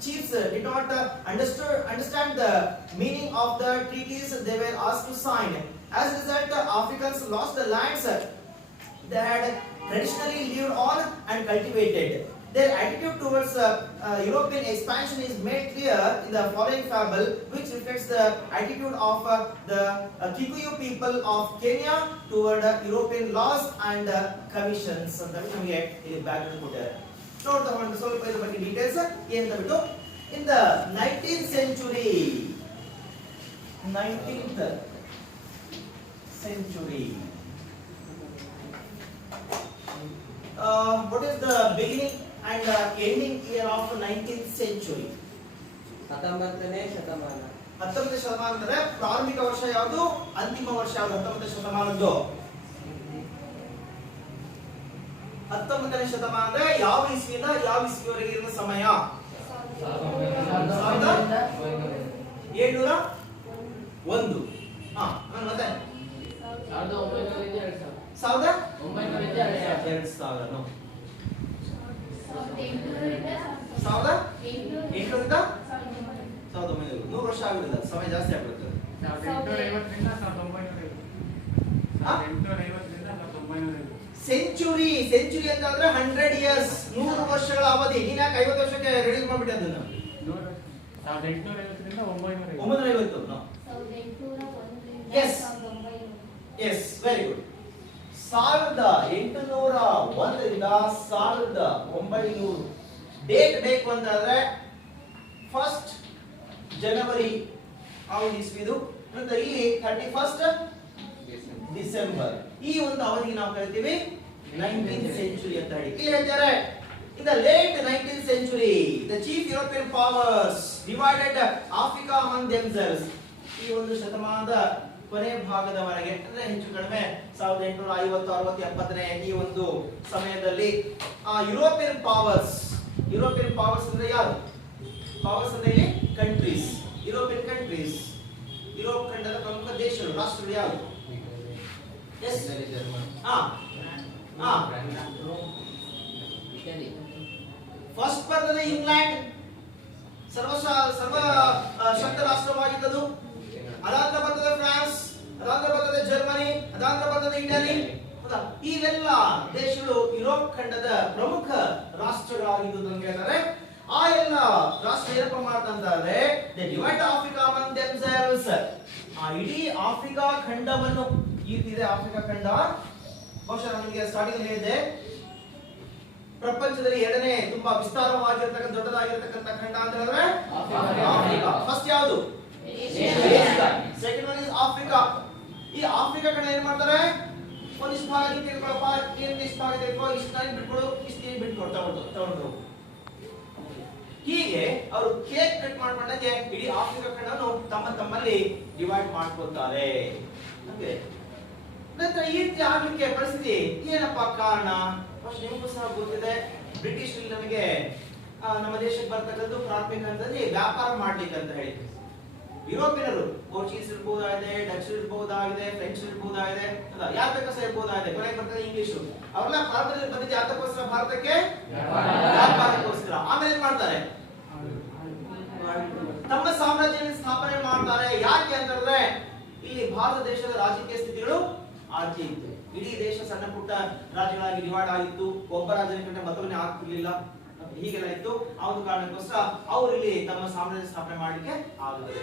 chiefs did not understand the meaning of the treaties they were asked to sign. As a result, Africans lost the lands they had traditionally lived on and cultivated. Their attitude towards European expansion is made clear in the following fable, which reflects the attitude of the Kikuyu people of Kenya toward European laws and commissions. ಅಂತ ನಮಗೆ ಇಲ್ಲಿ background ಕೊಟ್ಟಿದ್ದಾರೆ. ನೋಡ್ತಾ ಒಂದು ಸ್ವಲ್ಪ ಇದರ ಬಗ್ಗೆ details ಏನಂತ ಬಿಟ್ಟು, in the 19th century, what is the beginning and ending year of 19th century? 19ನೇ ಶತಮಾನ. 19ನೇ ಶತಮಾನ ಅಂದ್ರೆ ಪ್ರಾರಂಭಿಕ ವರ್ಷ ಯಾವುದು, ಅಂತಿಮ ವರ್ಷ ಯಾವುದು? 19ನೇ ಶತಮಾನದ್ದು 19ನೇ ಶತಮಾನ ಅಂದ್ರೆ ಯಾವ ಇಸ್ವಿಯಿಂದ ಯಾವ ಇಸ್ವಿವರೆಗೆ ಇರುವ ಸಮಯ? 1701. ಮತ್ತೆ 1900 ವರ್ಷ ಆಗುದಿಲ್ಲ, ಸಮಯ ಜಾಸ್ತಿ ಆಗ್ಬಿಡುತ್ತೆ. 1850 ಸೆಂಚುರಿ ಅಂತ ಅಂದ್ರೆ 100 years, 100 ವರ್ಷಗಳ ಅವಧಿ. ನೀನ್ ಯಾಕೆ 50 ವರ್ಷಕ್ಕೆ ರೆಡಿ ಮಾಡ್ಬಿಟ್ಟೆ ಅದನ್ನ? 1850 ರಿಂದ 950. 950. Yes very good. 1801 ರಿಂದ 1900 ಡೇಟ್ ಬೇಕು ಅಂತಂದ್ರೆ 1st ಜನವರಿ ಅವಧಿ ಇಸ್ವಿದು, ನಂತರ ಇಲ್ಲಿ 31st ಡಿಸೆಂಬರ್. ಈ ಒಂದು ಅವಧಿಗೆ ನಾವು ಕರಿತೀವಿ 19th century ಅಂತ ಹೇಳಿ. ಇಲ್ಲಿ ಹೇಳ್ತಾರೆ, in the late 19th century the chief European powers divided Africa among themselves. ಈ ಒಂದು ಶತಮಾನದ ಕೊನೆ ಭಾಗದವರೆಗೆ ಅಂದ್ರೆ ಹೆಚ್ಚು ಕಡಿಮೆ 1850, 60, 70ನೇ ಈ ಒಂದು ಸಮಯದಲ್ಲಿ ಯುರೋಪಿಯನ್ ಪವರ್ಸ್ ಅಂದ್ರೆ ಯಾರು? ಪವರ್ಸ್ ಅಂದ್ರೆ ಇಲ್ಲಿ ಕಂಟ್ರೀಸ್, ಯುರೋಪಿಯನ್ ಕಂಟ್ರೀಸ್, ಯುರೋಪ್ ಖಂಡದ ಪ್ರಮುಖ ದೇಶಗಳು, ರಾಷ್ಟ್ರಗಳು ಯಾವುದು? ಫಸ್ಟ್ ಬರ್ತದೆ ಇಂಗ್ಲೆಂಡ್, ಸರ್ವ ಶಕ್ತ ರಾಷ್ಟ್ರವಾಗಿದ್ದದು. ಅದಾಂತರ ಬರ್ತದೆ ಫ್ರಾನ್ಸ್, ಅದಾಂತರ ಬರ್ತದೆ ಜರ್ಮನಿ, ಅದಾಂತರ ಬರ್ತದೆ ಇಟಲಿ. ಇವೆಲ್ಲ ದೇಶಗಳು ಯುರೋಪ್ ಖಂಡದ ಪ್ರಮುಖ ರಾಷ್ಟ್ರಗಳಾಗಿದ್ದು ಅಂತ ಹೇಳ್ತಾರೆ. ಆ ಎಲ್ಲ ರಾಷ್ಟ್ರ ಏನಪ್ಪ ಮಾಡ್ತಂತಾರೆ, they divide Africa among themselves. ಆ ಇಡೀ ಆಫ್ರಿಕಾ ಖಂಡವನ್ನು, ಇದೆ ಆಫ್ರಿಕಾ ಖಂಡ, ಬಹುಶಃ ನಮಗೆ ಸ್ಟಾರ್ಟಿಂಗ್ ಹೇಳಿದೆ, ಪ್ರಪಂಚದಲ್ಲಿ ಎರಡನೇ ತುಂಬಾ ವಿಸ್ತಾರವಾಗಿರತಕ್ಕಂಥ ದೊಡ್ಡದಾಗಿರತಕ್ಕಂಥ ಖಂಡ ಅಂತ ಹೇಳಿದ್ರೆ ಆಫ್ರಿಕಾ. ಫಸ್ಟ್ ಯಾವುದು? Second one is Africa. ಈ ಆಫ್ರಿಕಾ ಕಡೆ ಏನ್ ಮಾಡ್ತಾರೆ, ಒಂದಿಷ್ಟು ಭಾಗ ನೀನ್ ತಿಳ್ಕೊಳಪ್ಪ, ಇಷ್ಟು ಭಾಗ ತಿಳ್ಕೊ, ಇಷ್ಟು ನಾನು ಬಿಟ್ಕೊಡು, ಇಷ್ಟು ನೀನ್ ಬಿಟ್ಕೊಡು, ತಗೊಂಡು ಹೀಗೆ ಅವರು ಕೇಕ್ ಕಟ್ ಮಾಡ್ಕೊಂಡಂಗೆ ಇಡೀ ಆಫ್ರಿಕಾ ಖಂಡವನ್ನು ತಮ್ಮಲ್ಲಿ ಡಿವೈಡ್ ಮಾಡ್ಕೊತಾರೆ. ಓಕೆ, ನಂತರ ಈ ರೀತಿ ಆಗ್ಲಿಕ್ಕೆ ಪರಿಸ್ಥಿತಿ ಏನಪ್ಪಾ ಕಾರಣ? ಫಸ್ಟ್ ನಿಮಗೂ ಸಹ ಗೊತ್ತಿದೆ, ಬ್ರಿಟಿಷ್ ನಮಗೆ ನಮ್ಮ ದೇಶಕ್ಕೆ ಬರ್ತಕ್ಕಂಥ ಪ್ರಾಥಮಿಕ ಹಂತದಲ್ಲಿ ವ್ಯಾಪಾರ ಮಾಡ್ಲಿಕ್ಕೆ ಅಂತ ಹೇಳಿ ಯುರೋಪಿಯನರು, ಪೋರ್ಚುಗೀಸ್ ಇರ್ಬೋದಾಗಿದೆ, ಡಚ್ ಇರ್ಬೋದಾಗಿದೆ, ಫ್ರೆಂಚ್ ಇರ್ಬೋದಾಗಿದೆ, ಅಲ್ಲ ಯಾರ ಬೇಕಾದ್ರೆ ಇರ್ಬೋದಾಗಿದೆ, ಕೊನೆಗೆ ಬರ್ತದೆ ಇಂಗ್ಲಿಷ್. ಅವರೆಲ್ಲ ಭಾರತದಲ್ಲಿ ಬಂದಿದ್ದು ಯಾತಕ್ಕೋಸ್ಕರ? ಭಾರತಕ್ಕೆ ವ್ಯಾಪಾರಕ್ಕೋಸ್ಕರ. ಆಮೇಲೆ ಏನ್ ಮಾಡ್ತಾರೆ, ತಮ್ಮ ಸಾಮ್ರಾಜ್ಯವನ್ನು ಸ್ಥಾಪನೆ ಮಾಡ್ತಾರೆ. ಯಾಕೆ ಅಂತಂದ್ರೆ ಇಲ್ಲಿ ಭಾರತ ದೇಶದ ರಾಜಕೀಯ ಸ್ಥಿತಿಗಳು ಆಚೆ ಇತ್ತು. ಇಡೀ ದೇಶ ಸಣ್ಣ ಪುಟ್ಟ ರಾಜ್ಯಗಳಾಗಿ ಡಿವೈಡ್ ಆಗಿತ್ತು, ಒಬ್ಬ ರಾಜನ ಕಂಡ್ರೆ ಮತ್ತೊಬ್ಬನೇ ಆಗ್ತಿರ್ಲಿಲ್ಲ, ಹೀಗೆಲ್ಲ ಇತ್ತು. ಆ ಒಂದು ಕಾರಣಕ್ಕೋಸ್ಕರ ಅವರು ಇಲ್ಲಿ ತಮ್ಮ ಸಾಮ್ರಾಜ್ಯ ಸ್ಥಾಪನೆ ಮಾಡಲಿಕ್ಕೆ ಆಗುತ್ತದೆ.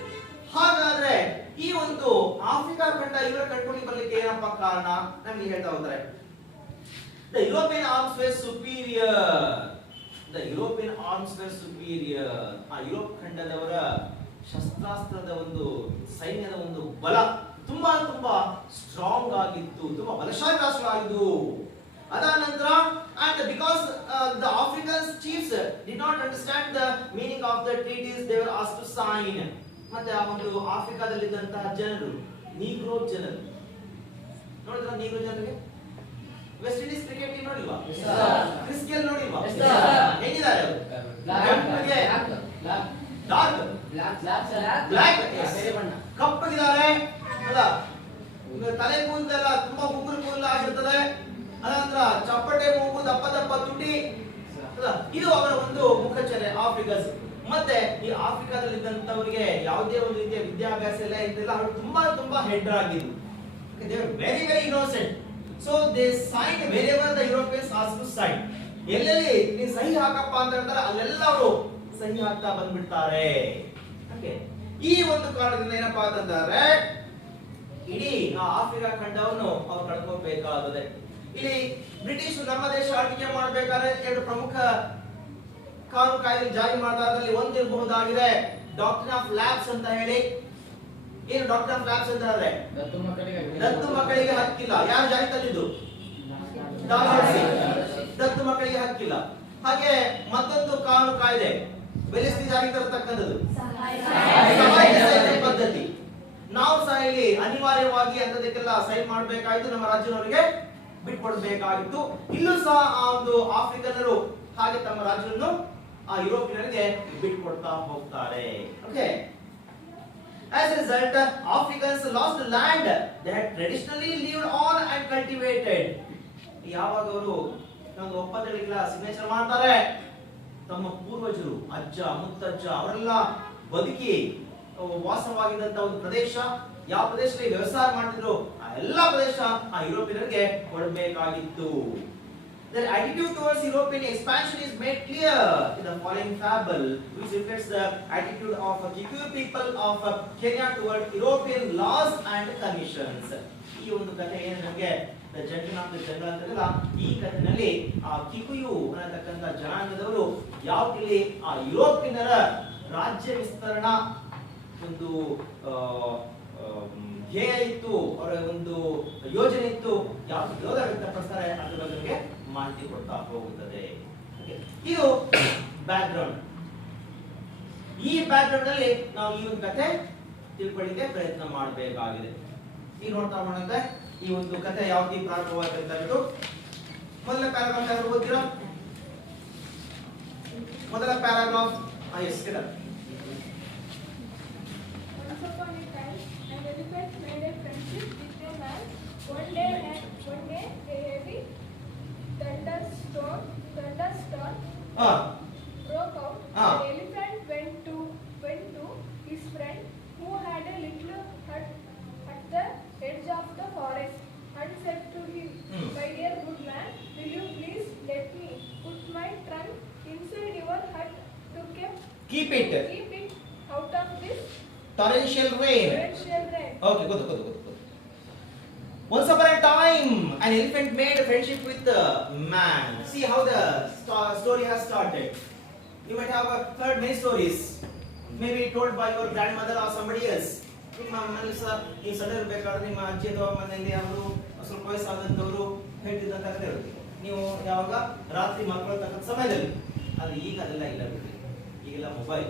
ಹಾಗಾದ್ರೆ ಈ ಒಂದು ಆಫ್ರಿಕಾ ಖಂಡ ಇವರ ಕಂಟ್ರೋಲಿಗೆ ಬರ್ಲಿಕ್ಕೆ ಏನಪ್ಪ ಕಾರಣ? ನಮಗೆ ಹೇಳ್ತಾ ಹೋಗ್ತಾರೆ, the European arms were superior. The European arms were superior. ಆ ಯುರೋಪ್ ಖಂಡದವರ ಶಸ್ತ್ರಾಸ್ತ್ರದ ಒಂದು ಸೈನ್ಯದ ಒಂದು ಬಲ ತುಂಬಾ ಸ್ಟ್ರಾಂಗ್ ಆಗಿತ್ತು, ತುಂಬಾ ಬಲಶಾಲಿ ರಾಷ್ಟ್ರವಾಗಿದ್ದು. ಅದಾದ ನಂತರ and because the African chiefs did not understand the meaning of the treaties they were asked to sign. ಮತ್ತೆ ಆ ಒಂದು ಆಫ್ರಿಕಾದಲ್ಲಿದ್ದಂತಹ ಜನರು, ನೀಗ್ರೋ ಜನರು ನೋಡಿದ್ರ, ನೀಗ್ರೋ ಜನರಿಗೆ ವೆಸ್ಟ್ ಇಂಡೀಸ್ ಕ್ರಿಕೆಟ್ ಟೀಮ್ ನೋಡಿಲ್ವಾ? ಕ್ರಿಸ್ ಗೇಲ್ ನೋಡಿಲ್ವಾ? ಹೇಗಿದ್ದಾರೆ ಅವರು? ಬ್ಲಾಕ್ ಕಪ್ಪಗಿದ್ದಾರೆ, ಅಲ್ಲ ತಲೆ ಕೂದಲೆಲ್ಲ ತುಂಬಾ ಗುಗ್ಗುರು ಕೂದಲು ಆಗಿರ್ತದೆ. ಅನಂತರ ಚಪ್ಪಟೆ ಮೂಗು, ದಪ್ಪ ತುಟಿ, ಇದು ಅವರ ಒಂದು ಮುಖಚರ್ಯೆ ಆಫ್ರಿಕನ್ಸ್. ಮತ್ತೆ ಈ ಆಫ್ರಿಕಾದಲ್ಲಿದ್ದಂತವರಿಗೆ ಯಾವುದೇ ಒಂದು ರೀತಿಯ ವಿದ್ಯಾಭ್ಯಾಸ ಎಲ್ಲ ಇರ್ತಿಲ್ಲ, ಅವರು ತುಂಬಾ ಹೆಡ್ ಆಗಿದ್ರು. they were very innocent, so they signed wherever the Europeans asked to sign. ಎಲ್ಲೆಲ್ಲಿ ನೀವು ಸಹಿ ಹಾಕಪ್ಪ ಅಂತ ಹೇಳ್ತಾರೆ ಅಲ್ಲೆಲ್ಲ ಅವರು ಸಹಿ ಹಾಕ್ತಾ ಬಂದ್ಬಿಡ್ತಾರೆ. ಓಕೆ, ಈ ಒಂದು ಕಾರಣದಿಂದ ಏನಪ್ಪಾ ಅಂತಂದ್ರೆ ಇಡೀ ಆ ಆಫ್ರಿಕಾ ಖಂಡವನ್ನು ಅವ್ರು ಕಳ್ಕೋಬೇಕಾಗುತ್ತದೆ. ಇಲ್ಲಿ ಬ್ರಿಟಿಷ್ ನಮ್ಮ ದೇಶ ಆಳ್ವಿಕೆ ಮಾಡಬೇಕಾದ್ರೆ ಎರಡು ಪ್ರಮುಖ ಕಾನೂನು ಕಾಯ್ದೆ ಜಾರಿ ಮಾಡಿದಾರಲ್ಲಿ ಒಂದಿರಬಹುದಾಗಿದೆ ಡಾಕ್ಟ್ರಿನ್ ಆಫ್ ಲ್ಯಾಬ್ಸ್ ಅಂತ ಹೇಳಿ. ಏನು ಡಾಕ್ಟ್ರಿನ್ ಆಫ್ ಲ್ಯಾಬ್ಸ್ ಅಂತ ಹೇಳಿದ್ರೆ ದತ್ತು ಮಕ್ಕಳಿಗೆ ಹಕ್ಕಿಲ್ಲ. ಯಾರು ಜಾರಿ ತಂದಿದ್ದು? ದತ್ತು ಮಕ್ಕಳಿಗೆ ಹಕ್ಕಿಲ್ಲ. ಹಾಗೆ ಮತ್ತೊಂದು ಕಾನೂನು ಕಾಯ್ದೆ ವೆಲೆಸ್ಲಿ ಜಾರಿ ತರತಕ್ಕಂಥದ್ದು ಸಹಾಯಕ ಪದ್ಧತಿ. ನಾವು ಸಹ ಇಲ್ಲಿ ಅನಿವಾರ್ಯವಾಗಿ ಅಂತದಕ್ಕೆಲ್ಲ ಸೈನ್ ಮಾಡಬೇಕಾಯಿತು, ನಮ್ಮ ರಾಜ್ಯದವರಿಗೆ ಬಿಟ್ಕೊಡ್ಬೇಕಾಗಿತ್ತು. ಇಲ್ಲೂ ಸಹ ಆ ಒಂದು ಆಫ್ರಿಕನ್ನರು ಹಾಗೆ ತಮ್ಮ ರಾಜ್ಯವನ್ನು ಆ ಯುರೋಪಿಯನ್ರಿಗೆ ಬಿಟ್ಕೊಡ್ತಾ ಹೋಗ್ತಾರೆ. Okay, as a result Africans lost land they had traditionally lived on and cultivated. ಯಾವಾಗ ಅವರು ಒಂದು ಒಪ್ಪಂದಗಳಿಗೆಲ್ಲ ಸಿಗ್ನೇಚರ್ ಮಾಡ್ತಾರೆ, ತಮ್ಮ ಪೂರ್ವಜರು ಅಜ್ಜ ಮುತ್ತಜ್ಜ ಅವರೆಲ್ಲ ಬದುಕಿ ವಾಸವಾಗಿದ್ದಂತ ಒಂದು ಪ್ರದೇಶ, ಯಾವ ಪ್ರದೇಶದಲ್ಲಿ ವ್ಯವಸಾಯ ಮಾಡ್ತಿದ್ರು ಆ ಎಲ್ಲಾ ಪ್ರದೇಶ ಆ ಯುರೋಪಿಯನ್ರಿಗೆ ಕೊಡಬೇಕಾಗಿತ್ತು. Their attitude towards European expansion is made clear in the following fable, which reflects the attitude of the Kikuyu people of Kenya toward European laws and commissions. ಈ ಒಂದು ಕಥೆ ಏನು ನಮಗೆ the gentle of the general ಅಂತಲ್ಲ, ಈ ಕಥೆನಲ್ಲಿ ಆ ಕಿಕುಯು ಅನ್ನತಕ್ಕಂಥ ಜನಾಂಗದವರು ಯಾವ ರೀತಿ ಆ ಯುರೋಪಿಯನ್ನರ ರಾಜ್ಯ ವಿಸ್ತರಣಾ ಒಂದು ಧ್ಯೇಯ ಇತ್ತು, ಅವರ ಒಂದು ಯೋಜನೆ ಇತ್ತು, ಯಾವ ವಿರೋಧ ವ್ಯಕ್ತಪಡಿಸ್ತಾರೆ ಅದರ ಬಗ್ಗೆ ಮಾಹಿತಿ ಕೊಡ್ತಾ ಹೋಗುತ್ತದೆ. ಇದು ಬ್ಯಾಕ್ ಗ್ರೌಂಡ್. ಈ ಬ್ಯಾಕ್ ಗ್ರೌಂಡ್ ಅಲ್ಲಿ ನಾವು ಈ ಒಂದು ಕಥೆ ತಿಳ್ಕೊಳ್ಳಿಕ್ಕೆ ಪ್ರಯತ್ನ ಮಾಡಬೇಕಾಗಿದೆ. ಈಗ ನೋಡ್ತಾ ಹೋದಂತೆ ಈ ಒಂದು ಕಥೆ ಯಾವ ರೀತಿ ಪ್ರಾರಂಭವಾಗುತ್ತೆ ಅಂತ ಮೊದಲ ಪ್ಯಾರಾಗ್ರಾಫ್ ಯಾರು ಓದ್ತೀರಾ? ಮೊದಲ ಪ್ಯಾರಾಗ್ರಾಫ್ ಎಸ್ ಕಿಡ. Once upon a time, an elephant made a friendship with a man. One day, a heavy thunderstorm broke out. The elephant went to his friend, who had a little hut at the edge of the forest, and said to him, "My dear good man, will you please let me put my trunk inside your hut to keep it out of this torrential rain." Okay, good. Once upon a time, an elephant made a friendship with a man. See how the story has started. You might have heard many stories, maybe told by your grandmother or somebody else. ನಿಮ್ಮ ಮನೇಲಿ ಸಹ ನೀವು ಸಣ್ಣ ಇರ್ಬೇಕಾದ್ರೆ ನಿಮ್ಮ ಅಜ್ಜಿ ಅಥವಾ ಮನೆಯಲ್ಲಿ ಯಾರು ಸ್ವಲ್ಪ ವಯಸ್ಸಾದಂಥವ್ರು ಹೇಳ್ತಿದ್ದಂತ ಕಥೆ ಇರುತ್ತೆ. ನೀವು ಯಾವಾಗ ರಾತ್ರಿ ಮಲ್ಕೊಳ್ತಕ್ಕಂಥ ಸಮಯದಲ್ಲಿ, ಅದು ಈಗ ಅದೆಲ್ಲ ಇಲ್ಲ ಬಿಡಿ. ಈಗೆಲ್ಲ ಮೊಬೈಲ್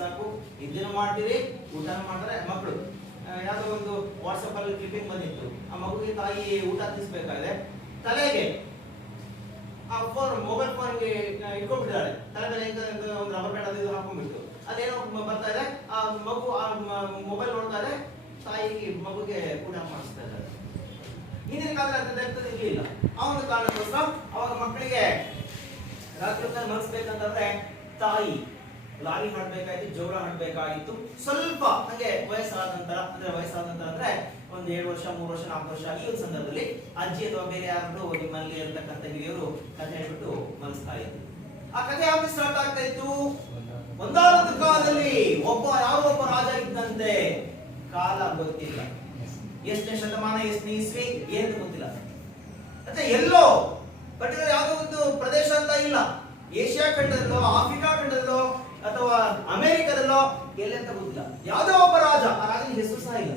ಸಾಕು, ಇದನ್ನು ಮಾಡ್ತೀರಿ, ಊಟ ಮಾಡ್ತಾರೆ ಮಕ್ಕಳು. ಯಾವುದೋ ಒಂದು ವಾಟ್ಸಪ್ ಅಲ್ಲಿ ಕ್ಲಿಪ್ಪಿಂಗ್ ಬಂದಿತ್ತು, ಆ ಮಗುಗೆ ತಾಯಿ ಊಟ ತಿನ್ನಿಸ್ಬೇಕಾದ್ರೆ ತಲೆಗೆ ಆ ಫೋನ್ ಮೊಬೈಲ್ ಫೋನ್ಗೆ ಇಟ್ಕೊಂಡ್ಬಿಟ್ಟಿದ್ದಾಳೆ, ತಲೆ ಮೇಲೆ ಒಂದು ರಬ್ಬರ್ ಬ್ಯಾಂಡ್ ಅದು ಇದು ಹಾಕೊಂಡ್ಬಿಟ್ಟು ಅದೇನೋ ಬರ್ತಾ ಇದೆ, ಆ ಮಗು ಆ ಮೊಬೈಲ್ ನೋಡ್ತಾ ಇದೆ, ತಾಯಿಗೆ ಮಗುಗೆ ಊಟ ಮಾಡಿಸ್ತಾ ಇದ್ದಾರೆ. ಹಿಂದಿನ ಕಾಲದಲ್ಲಿ ಅಂತದ್ದು ಇರಲಿಲ್ಲ. ಆ ಒಂದು ಕಾರಣಕ್ಕೋಸ್ಕರ ಅವಾಗ ಮಕ್ಕಳಿಗೆ ರಾತ್ರಿ ಹೊತ್ತಲ್ಲಿ ಮನಸ್ಬೇಕಂತಂದ್ರೆ ತಾಯಿ ಲಾರಿ ಹಾಡ್ಬೇಕಾಗಿತ್ತು, ಜೋಳ ಹಾಡ್ಬೇಕಾಗಿತ್ತು. ಸ್ವಲ್ಪ ಹಂಗೆ ವಯಸ್ಸಾದ ನಂತರ ಅಂದ್ರೆ ಒಂದು 7 ವರ್ಷ 3 ವರ್ಷ 4 ವರ್ಷ ಈ ಒಂದು ಸಂದರ್ಭದಲ್ಲಿ ಅಜ್ಜಿ ಅಥವಾ ಬೇರೆ ಯಾರು ನಿಮ್ಮಲ್ಲಿ ಇರತಕ್ಕಂಥ ಹಿರಿಯರು ಕಥೆ ಹೇಳ್ಬಿಟ್ಟು ಮನಸ್ತಾ ಇದ್ರು. ಆ ಕಥೆ ಯಾವಾಗ ಸ್ಟಾರ್ಟ್ ಆಗ್ತಾ ಇತ್ತು? ಒಂದಾನೊಂದು ಕಾಲದಲ್ಲಿ ಯಾರೋ ಒಬ್ಬ ರಾಜ ಇದ್ದಂತೆ. ಕಾಲ ಗೊತ್ತಿಲ್ಲ, ಎಷ್ಟನೇ ಶತಮಾನ, ಎಷ್ಟನೇ ಇಸ್ವಿ ಏನು ಗೊತ್ತಿಲ್ಲ. ಮತ್ತೆ ಎಲ್ಲೋ ಪರ್ಟಿಕ್ಯುಲರ್ ಯಾವುದೋ ಒಂದು ಪ್ರದೇಶ ಅಂತ ಇಲ್ಲ, ಏಷ್ಯಾ ಖಂಡದಲ್ಲೋ ಆಫ್ರಿಕಾ ಖಂಡದಲ್ಲೋ ಅಥವಾ ಅಮೆರಿಕದಲ್ಲೋ ಎಲ್ಲಂತ ಗೊತ್ತಿಲ್ಲ. ಯಾವುದೋ ಒಬ್ಬ ರಾಜ, ಆ ರಾಜನ ಹೆಸರು ಸಹ ಇಲ್ಲ.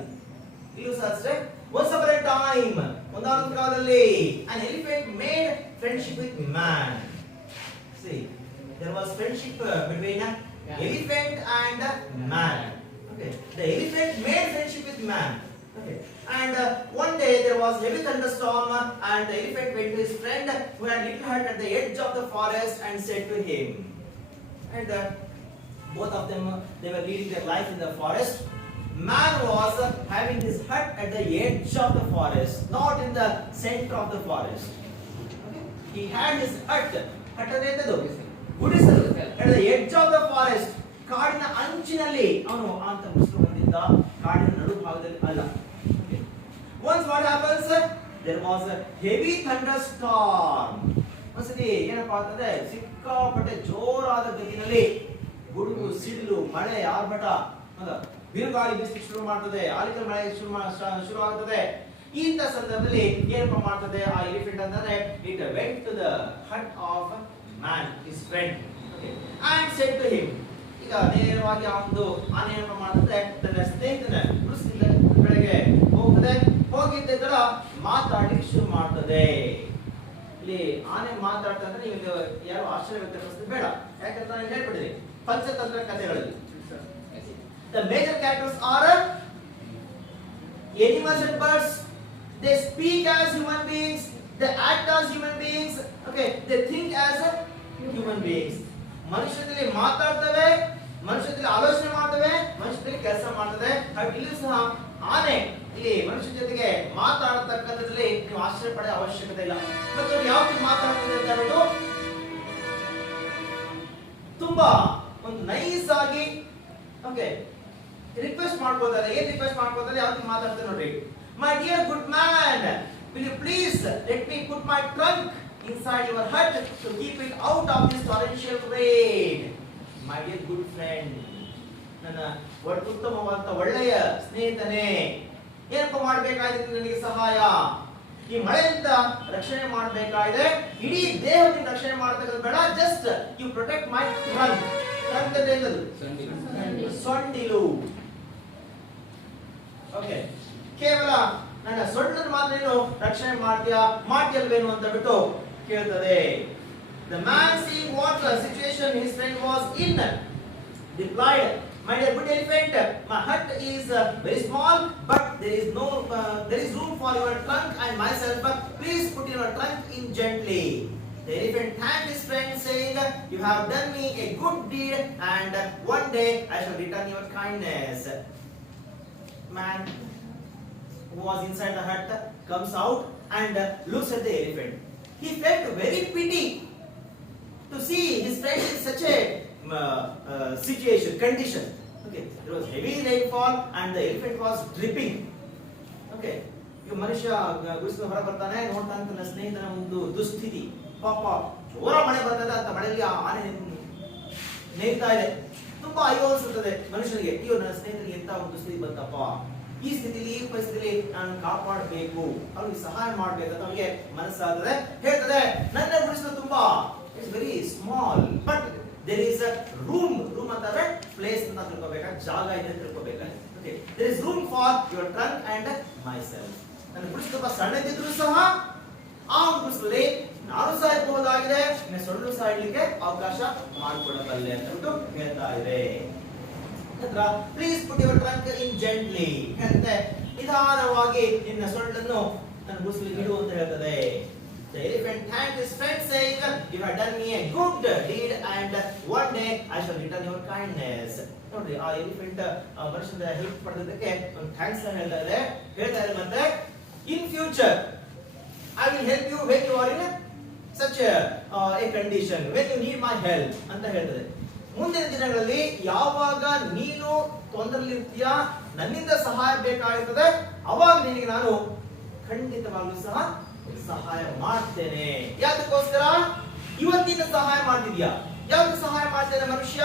ಇಲ್ಲೂ ಸಹ ಅಷ್ಟೇ. once upon a time, ಒಂದಾನೊಂದು ಕಾಲದಲ್ಲಿ an elephant made friendship with man. See, there was friendship between an elephant and man. Okay, the elephant made friendship with man. Okay, and one day there was heavy thunderstorm, and the elephant went to his friend who had little hut at the edge of the forest and said to him, and both of them they were leading their life in the forest. Man was having his hut at the edge of the forest, not in the center of the forest. Okay, he had his hut ಎಂತದು ಗುಡಿಸಲು at the edge of the forest, ಕಾಡಿನ ಅಂಚಿನಲ್ಲಿ ಅವನು ಅಂತ Muslim ಹೊಂದಿದ್ದ, ಕಾಡಿನ ನಡುಭಾಗದಲ್ಲಿ ಅಲ್ಲ. Once what happens, there was a heavy thunderstorm. ಒಂದ್ಸತಿ ಏನಪ್ಪಾ ಅಂತಂದ್ರೆ ಸಿಕ್ಕಾಪಟ್ಟೆ ಜೋರಾದ ಗತಿನಲ್ಲಿ ಗುಡುಗು ಸಿಡಿಲು ಮಳೆ ಆರ್ಭಟ, ಬಿರುಗಾಳಿ ಬೀಸಲಿಕ್ಕೆ ಶುರು ಮಾಡ್ತದೆ, ಆಲಿಕಲ್ ಮಳೆ ಶುರು ಆಗ್ತದೆ. ಇಂಥ ಸಂದರ್ಭದಲ್ಲಿ ಏನಪ್ಪ ಮಾಡ್ತದೆ ಆ ಎಲಿಫೆಂಟ್ ಅಂತಂದ್ರೆ, it went to the hut of man, his friend, and said to him. ಈಗ ನೇರವಾಗಿ ಆ ಒಂದು ಆನೆ ಏನಪ್ಪ ಮಾಡ್ತದೆ, ತನ್ನ ಸ್ನೇಹಿತನ ಕಡೆಗೆ ಹೋಗ್ತದೆ. ಹೋಗಿದ್ದ ತರ ಮಾತಾಡ್ಲಿಕ್ಕೆ ಶುರು ಮಾಡ್ತದೆ. ಇಲ್ಲಿ ಆನೆ ಮಾತಾಡ್ತಾ ಅಂದ್ರೆ ನೀವು ಯಾರು ಆಶ್ಚರ್ಯ ವ್ಯಕ್ತಪಡಿಸಿದ್ರೆ ಬೇಡ, ಯಾಕಂದ್ರೆ ನಾನು ಹೇಳ್ಬಿಟ್ಟಿದೆ ಪಂಚತಂತ್ರ ಕಥೆಗಳಲ್ಲಿ. The major characters are animals and birds. They speak as human beings, they act as human beings, okay, they think as human beings. ಮನುಷ್ಯರಲ್ಲಿ ಮಾತಾಡ್ತವೆ, ಮನುಷ್ಯರಲ್ಲಿ ಆಲೋಚನೆ ಮಾಡ್ತವೆ, ಮನುಷ್ಯರಲ್ಲಿ ಕೆಲಸ ಮಾಡ್ತವೆ. ಇಲ್ಲಿ ಸಹ ಆನೆ ಇಲ್ಲಿ ಮನುಷ್ಯ ಜೊತೆಗೆ ಮಾತಾಡತಕ್ಕಂಥದ್ರಲ್ಲಿ ನೀವು ಆಶ್ಚರ್ಯ ಪಡೋ ಅವಶ್ಯಕತೆ ಇಲ್ಲ. ಮತ್ತು ಯಾವ ರೀತಿ ಮಾತಾಡ್ತದೆ ಅಂತ ಹೇಳ್ಬಿಟ್ಟು ತುಂಬಾ ಒಂದು ನೈಸ್ ಆಗಿ ಓಕೆ ರಿಕ್ವೆಸ್ಟ್ ಮಾಡ್ಕೋತಾರೆ. ಏನ್ ರಿಕ್ವೆಸ್ಟ್ ಮಾಡ್ಕೋತಾರೆ, ಯಾವ ರೀತಿ ಮಾತಾಡ್ತಾರೆ ನೋಡ್ರಿ. My dear good man, will you please let me put my trunk inside your hut to keep it out of this torrential rain. My dear good friend, ನನ್ನ ಉತ್ತಮವಾದ ಒಳ್ಳೆಯ ಸ್ನೇಹಿತನೇ, ಏನಪ್ಪ ಮಾಡಬೇಕಾಗಿದೆ ನನಗೆ ಸಹಾಯ? ಈ ಮಳೆಯಿಂದ ರಕ್ಷಣೆ ಮಾಡಬೇಕಾಗಿದೆ, ಇಡೀ ದೇಹದಿಂದ ರಕ್ಷಣೆ ಮಾಡಬೇಕಾದ್ರೆ ಬೇಡ, just you protect my trunk. Trunk ಅಂದ್ರೆ ಏನದು? ಸೊಂಡಿಲು. ಓಕೆ, ಕೇವಲ ನನ್ನ ಸೊಂಡನ್ನು ಮಾತ್ರ ನೀನು ರಕ್ಷಣೆ ಮಾಡ್ತೀಯಲ್ವೇನು ಅಂತ ಬಿಟ್ಟು ಕೇಳ್ತದೆ. The man seeing what the situation his friend was in replied, my dear good elephant, my hut is very small, but there is room for your trunk and myself. Please put your trunk in gently. The elephant thanked his friend, saying, you have done me a good deed, and one day I shall return your kindness. Man who was inside the hut comes out and looks at the elephant. He felt very pity to see his friend in such a condition. Okay, there was heavy rainfall and the elephant was dripping. Okay, ಈಗ ಮನುಷ್ಯ ಗುಡಿಸಿದ ಹೊರ ಬರ್ತಾನೆ, ನೋಡ್ತಾನೆ ತನ್ನ ಸ್ನೇಹಿತನ ಒಂದು ದುಸ್ಥಿತಿ. ಪಾಪ ಜೋರ ಮಳೆ ಬರ್ತದೆ, ಅಂತ ಮಳೆಯಲ್ಲಿ ಆನೆ ನೇಯ್ತಾ ಇದೆ. ತುಂಬಾ ಅಯ್ಯೋ ಅನ್ಸುತ್ತದೆ ಮನುಷ್ಯನಿಗೆ, ಅಯ್ಯೋ ನನ್ನ ಸ್ನೇಹಿತನಿಗೆ ಎಂತ ಒಂದು ದುಸ್ಥಿತಿ ಬಂತಪ್ಪ, ಈ ಸ್ಥಿತಿಲಿ ಈ ಪರಿಸ್ಥಿತಿಲಿ ನಾನು ಕಾಪಾಡಬೇಕು, ಅವ್ರಿಗೆ ಸಹಾಯ ಮಾಡ್ಬೇಕಂತ ಅವನಿಗೆ ಮನಸ್ಸಾಗ್ತದೆ. ಹೇಳ್ತದೆ, ನನ್ನ ಗುಡಿಸಲು ತುಂಬಾ it's very small, but there is a room ಅಂತಂದ್ರೆ ಪ್ಲೇಸ್ ಅಂತ ತಿಳ್ಕೊಬೇಕಾದ್ರೆ, ಜಾಗ ಇದೆ ತಿಳ್ಕೊಬೇಕಾದ್ರೆ. Okay, there is room for your trunk and myself. ನನ್ನ ಗುಡಿಸಲು ಸ್ವಲ್ಪ ಸಣ್ಣದಿದ್ರು ಸಹ ಆ ಗುಡಿಸಲಲ್ಲಿ ನಾನು ಸಹ ಇರಬಹುದಾಗಿದೆ, ನಿನ್ನ ಸೊಳ್ಳು ಸಹ ಇಡ್ಲಿಕ್ಕೆ ಅವಕಾಶ ಮಾಡಿಕೊಡಬಲ್ಲೆ ಅಂತ ಹೇಳ್ತಾ ಇದೆ. Please put your trunk in gently, ಹೇಳ್ತೆ ನಿಧಾನವಾಗಿ ನಿನ್ನ ಸೊಳ್ಳನ್ನು ನನ್ನ ಗುಡಿಸಲಿಗೆ ಇಡು ಅಂತ ಹೇಳ್ತದೆ. The elephant thanked his friend saying, "You have done me a good deed and one day I shall return your kindness." ನೋಡ್ರಿ, ಆ ಎಲಿಫೆಂಟ್ ಮನುಷ್ಯನ ಹೆಲ್ಪ್ ಪಡೆದಕ್ಕೆ ಒಂದು ಥ್ಯಾಂಕ್ಸ್ ಹೇಳ್ತಾ ಇದೆ ಮತ್ತೆ in future I will help you when you are in such a condition, when you need my help ಅಂತ ಹೇಳ್ತದೆ. ಮುಂದಿನ ದಿನಗಳಲ್ಲಿ ಯಾವಾಗ ನೀನು ತೊಂದರೆಯಲ್ಲಿರ್ತೀಯ, ನನ್ನಿಂದ ಸಹಾಯ ಬೇಕಾಗುತ್ತದೆ, ಅವಾಗ ನಿನಗೆ ನಾನು ಖಂಡಿತವಾಗ್ಲೂ ಸಹ ಸಹಾಯ ಮಾಡ್ತೇನೆ. ಯಾತಕ್ಕೋಸ್ಕರ? ಇವತ್ತಿನ ಸಹಾಯ ಮಾಡ್ತಿದ್ಯಾ? ಯಾವಾಗ ಸಹಾಯ ಮಾಡ್ತೇನೆ ಮನುಷ್ಯ?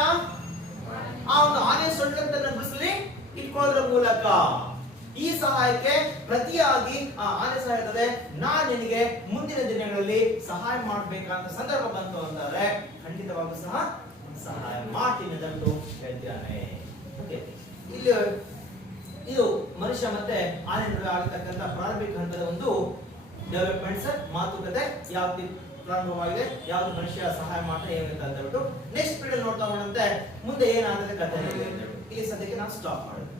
ಆ ಒಂದು ಆನೆ ಸೊಳ್ಳಂತನ್ನ ಗುಡಿಸಲಿ ಇಟ್ಕೊಳ್ಳೋದ್ರ ಮೂಲಕ. ಈ ಸಹಾಯಕ್ಕೆ ಪ್ರತಿಯಾಗಿ ಆ ಆನೆ ಸಹ ಹೇಳ್ತದೆ, ನಾನ್ ನಿನಗೆ ಮುಂದಿನ ದಿನಗಳಲ್ಲಿ ಸಹಾಯ ಮಾಡ್ಬೇಕಂತ ಸಂದರ್ಭ ಬಂತು ಅಂತಾರೆ ಖಂಡಿತವಾಗೂ ಸಹ ಸಹಾಯ ಮಾಡ್ತೀನಿ ಅಂತ ಹೇಳ್ತಾನೆ. ಓಕೆ, ಇಲ್ಲಿ ಇದು ಮನುಷ್ಯ ಮತ್ತೆ ಆನೆ ನಡುವೆ ಆಗತಕ್ಕಂತ ಪ್ರಾರಂಭಿಕ ಹಂತದ ಒಂದು ಡೆವಲಪ್ಮೆಂಟ್ಸ್ ಮಾತುಕತೆ ಯಾವ ಪ್ರಾರಂಭವಾಗಿದೆ, ಯಾವ್ದು ಮನುಷ್ಯ ಸಹಾಯ ಮಾಡ್ತಾ ಏನಂತ ಹೇಳ್ಬಿಟ್ಟು ನೆಕ್ಸ್ಟ್ ಪೀರಿಯಡ್ ನೋಡ್ತಾ ಹೋದಂತೆ ಮುಂದೆ ಏನಾಗುತ್ತೆ ಕಥೆ. ಇಲ್ಲಿ ಸದ್ಯಕ್ಕೆ ನಾವು ಸ್ಟಾಪ್ ಮಾಡೋದು.